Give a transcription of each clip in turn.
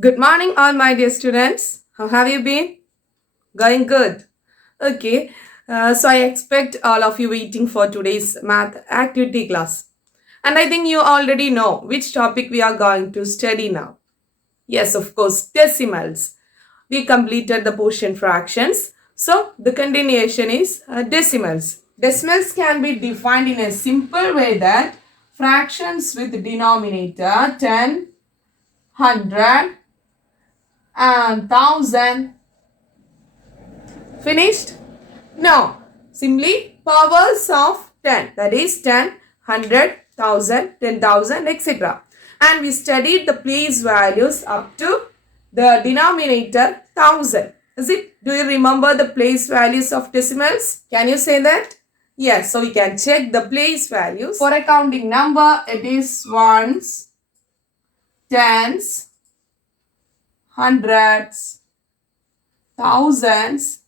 Good morning, all my dear students. How have you been? Going good. Okay. So I expect all of you waiting for today's math activity class. And I think you already know which topic we are going to study now. Yes, of course, decimals. We completed the portion fractions. So the continuation is decimals. Decimals can be defined in a simple way that fractions with denominator 10, 100 and 1000. Finished? No. Simply powers of 10. That is 10, 100, 1000, 10,000, etc. And we studied the place values up to the denominator 1000. Is it? Do you remember the place values of decimals? Can you say that? Yes. So we can check the place values. For a counting number, it is ones, tens, hundreds, thousands,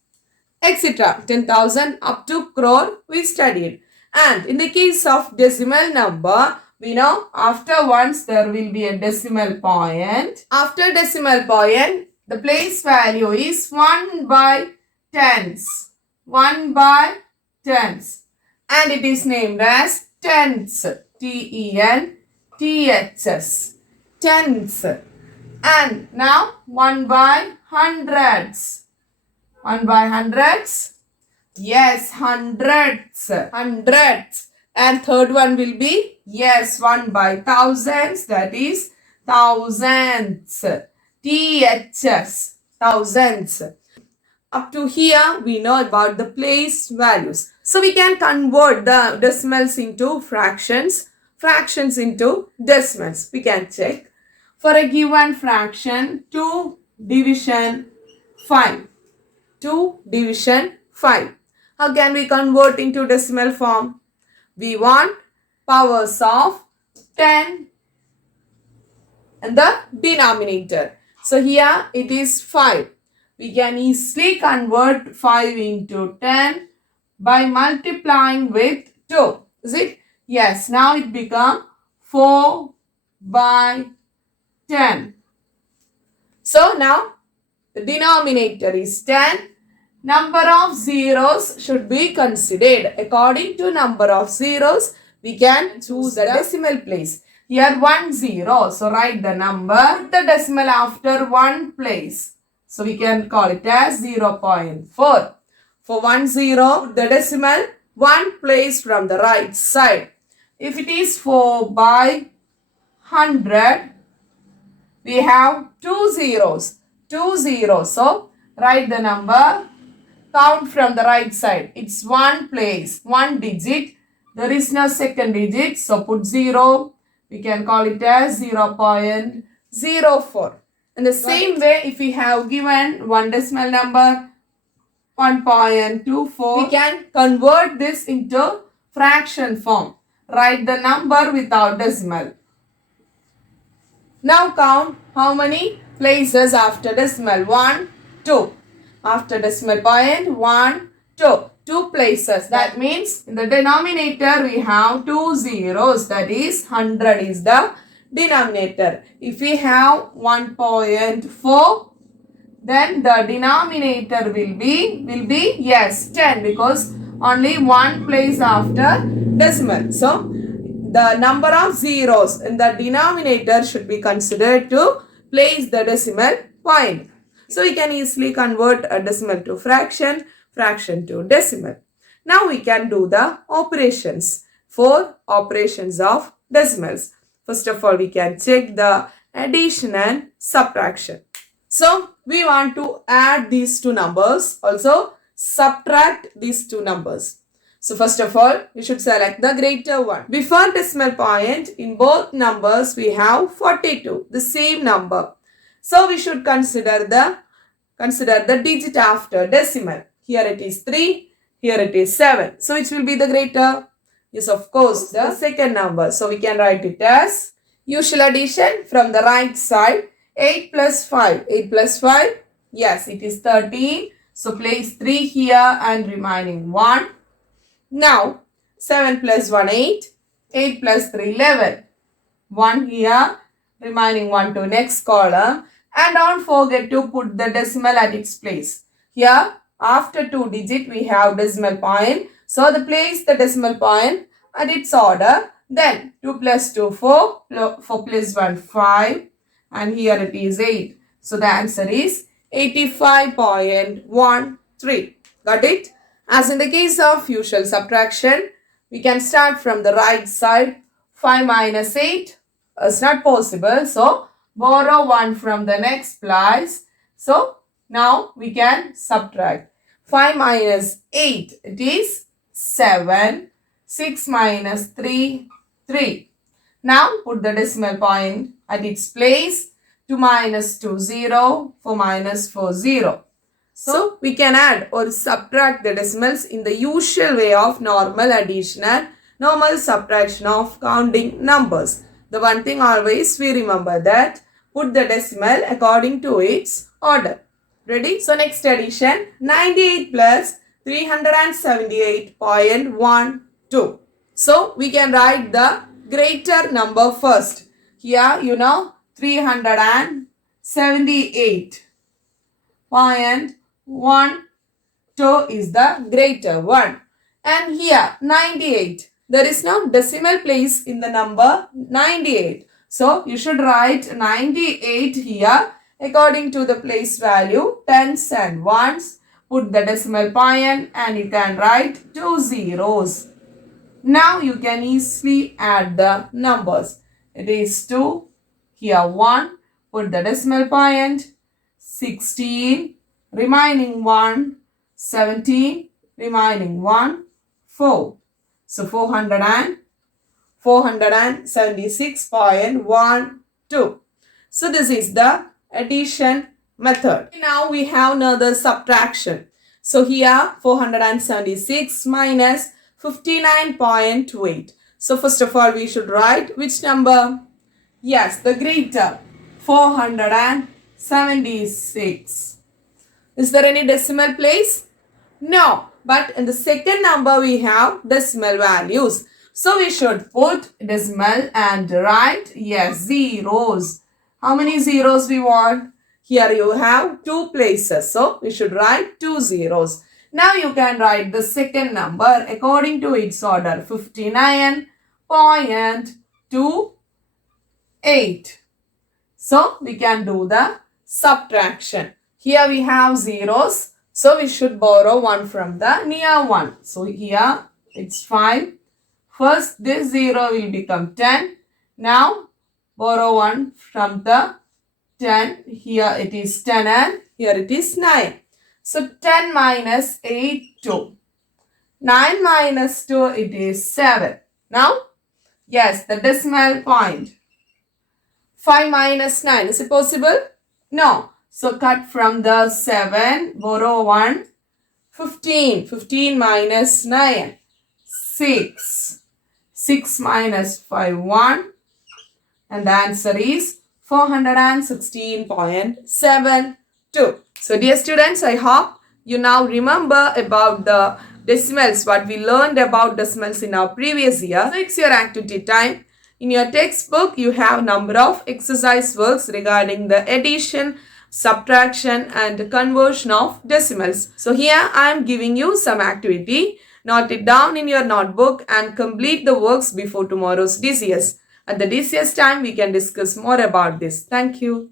etc. 10,000 up to crore we studied. And in the case of decimal number, we know after ones there will be a decimal point. After decimal point, the place value is 1 by tens. 1 by tens. And it is named as tens. T-E-N-T-H-S. Tens. And now 1 by hundreds. 1 by hundreds? Yes, hundreds. Hundreds. And third one will be, yes, 1 by thousands. That is thousands. THS. Thousands. Up to here, we know about the place values. So we can convert the decimals into fractions. Fractions into decimals. We can check. For a given fraction, 2 division 5. 2 division 5. How can we convert into decimal form? We want powers of 10 in the denominator. So here it is 5. We can easily convert 5 into 10 by multiplying with 2. Is it? Yes. Now it becomes 4 by 10. So now the denominator is 10. Number of zeros should be considered. According to number of zeros, we can choose the decimal place. Here 1 0. So write the number. Put the decimal after 1 place. So we can call it as 0.4. For 1 0, the decimal 1 place from the right side. If it is 4 by 100, we have 2 zeros. 2 zeros. So write the number. Count from the right side. It's 1 place, 1 digit. There is no second digit. So put 0. We can call it as 0.04. In the same way, if we have given one decimal number 1.24, we can convert this into fraction form. Write the number without decimal. Now count how many places after decimal. 1, 2. After decimal point, 1, 2. 2 places. That means in the denominator we have 2 zeros. That is 100 is the denominator. If we have 1.4, then the denominator will be yes 10, because only 1 place after decimal. So the number of zeros in the denominator should be considered to place the decimal point. So we can easily convert a decimal to fraction, fraction to decimal. Now we can do the operations. 4 operations of decimals. First of all, we can check the addition and subtraction. So we want to add these two numbers. Also subtract these two numbers. So first of all, we should select the greater one. Before decimal point, in both numbers we have 42, the same number. So we should consider the digit after decimal. Here it is 3, here it is 7. So which will be the greater? Yes, of course, the second number. So we can write it as usual addition from the right side. 8 plus 5. 8 plus 5. Yes, it is 13. So place 3 here and remaining 1. Now 7 plus 1, 8. 8 plus 3, 11. 1 here, remaining 1 to next column. And don't forget to put the decimal at its place. Here, after 2 digit, we have decimal point. So, place the decimal point at its order. Then, 2 plus 2, 4. 4 plus 1, 5. And here it is 8. So, the answer is 85.13. Got it? As in the case of usual subtraction, we can start from the right side. 5 minus 8 is not possible. So, borrow 1 from the next place. So, now we can subtract. 5 minus 8, it is 7. 6 minus 3, 3. Now, put the decimal point at its place. 2 minus 2, 0. 4 minus 4, 0. So, we can add or subtract the decimals in the usual way of normal addition and normal subtraction of counting numbers. The one thing always we remember that put the decimal according to its order. Ready? So, next addition 98 plus 378.12. So, we can write the greater number first. Here, 378.12 is the greater one. And here 98. There is no decimal place in the number 98. So you should write 98 here according to the place value, tens and ones. Put the decimal point and you can write 2 zeros. Now you can easily add the numbers. It is 2, here 1, put the decimal point, 16, remaining 1, 17, remaining 1, 4. So 476.12. So this is the addition method. Now we have another subtraction. So here 476 minus 59.28. So first of all we should write which number? Yes, the greater 476. Is there any decimal place? No. But in the second number we have decimal values. So we should put decimal and write, yes, zeros. How many zeros we want? Here you have 2 places. So we should write 2 zeros. Now you can write the second number according to its order, 59.28. So we can do the subtraction. Here we have zeros. So we should borrow 1 from the near one. So here it's 5. First this 0 will become 10. Now borrow 1 from the 10. Here it is 10 and here it is 9. So 10 minus 8, 2. 9 minus 2, it is 7. Now, yes, the decimal point. 5 minus 9, is it possible? No. So cut from the 7, borrow 1, 15. 15 minus 9, 6. 6 minus 5, 1. And the answer is 416.72. So dear students, I hope you now remember about the decimals, what we learned about decimals in our previous year. So it's your activity time. In your textbook, you have number of exercise works regarding the addition, subtraction and conversion of decimals. So here I am giving you some activity. Note it down in your notebook and complete the works before tomorrow's DCS. At the DCS time, we can discuss more about this. Thank you.